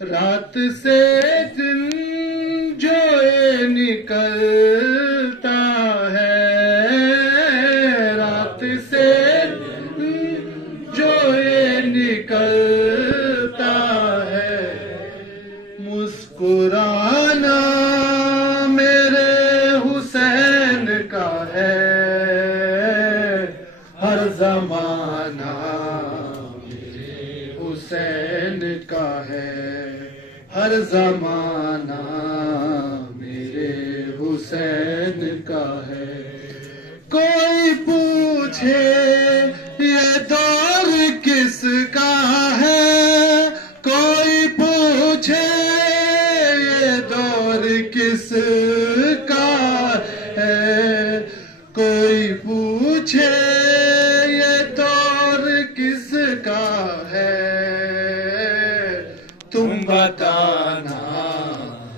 रात से दिन जो ये निकलता है, रात से दिन जो ये निकलता है, मुस्कुराना मेरे हुसैन का है। हर जमाना मेरे हुसैन का है, हर जमाना मेरे हुसैन का है। कोई पूछे ये दौर किसका है, कोई पूछे ये दौर किसका है, कोई पूछे ये दौर किसका है, तुम बताना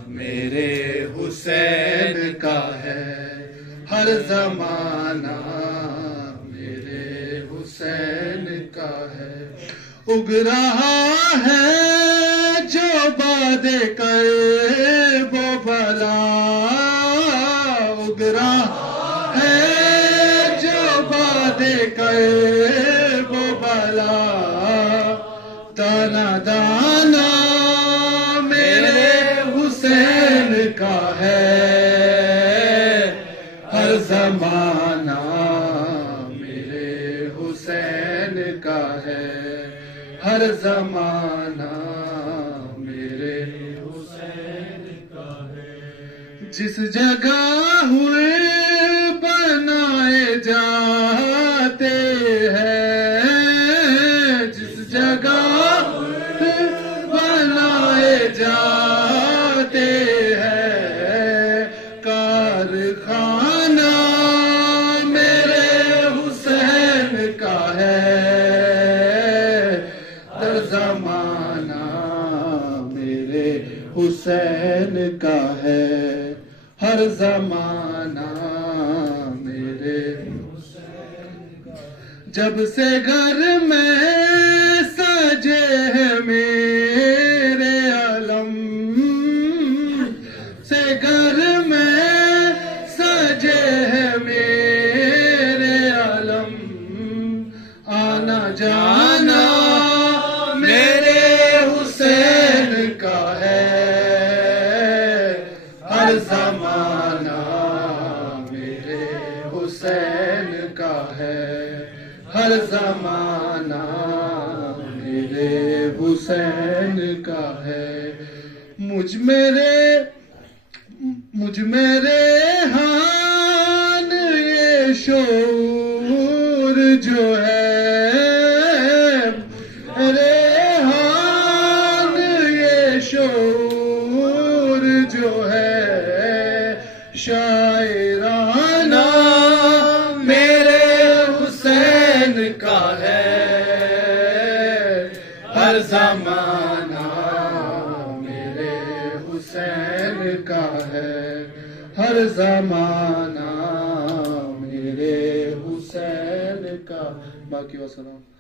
मेरे हुसैन का है। हर जमाना मेरे हुसैन का है। उग रहा है जो वादे करे वो भला, उग रहा है जो वादे करे वो भला। दाना दाना मेरे हुसैन का है, हर जमाना मेरे हुसैन का है, हर जमाना मेरे हुसैन का है। जिस जगह हुए बनाए जाते हैं, जिस जगह बनाए जाते हैं, कारखाना मेरे हुसैन का है। हर जमाना मेरे हुसैन का है, हर जमाना मेरे हुसैन का। जब से घर में सजे हैं मेरे अलम, से घर में सजे हैं मेरे अलम। आना जाना मेरे हुसैन का है, हर जमाना मेरे हुसैन का है, हर जमाना मेरे हुसैन का है। मुझ मेरे हान ये शोर जो है, मेरे हान ये शोर जो है, शायराना मेरे हुसैन का है। हर जमाना मेरे हुसैन का है, हर जमाना मेरे हुसैन का। बाकी वसलाम।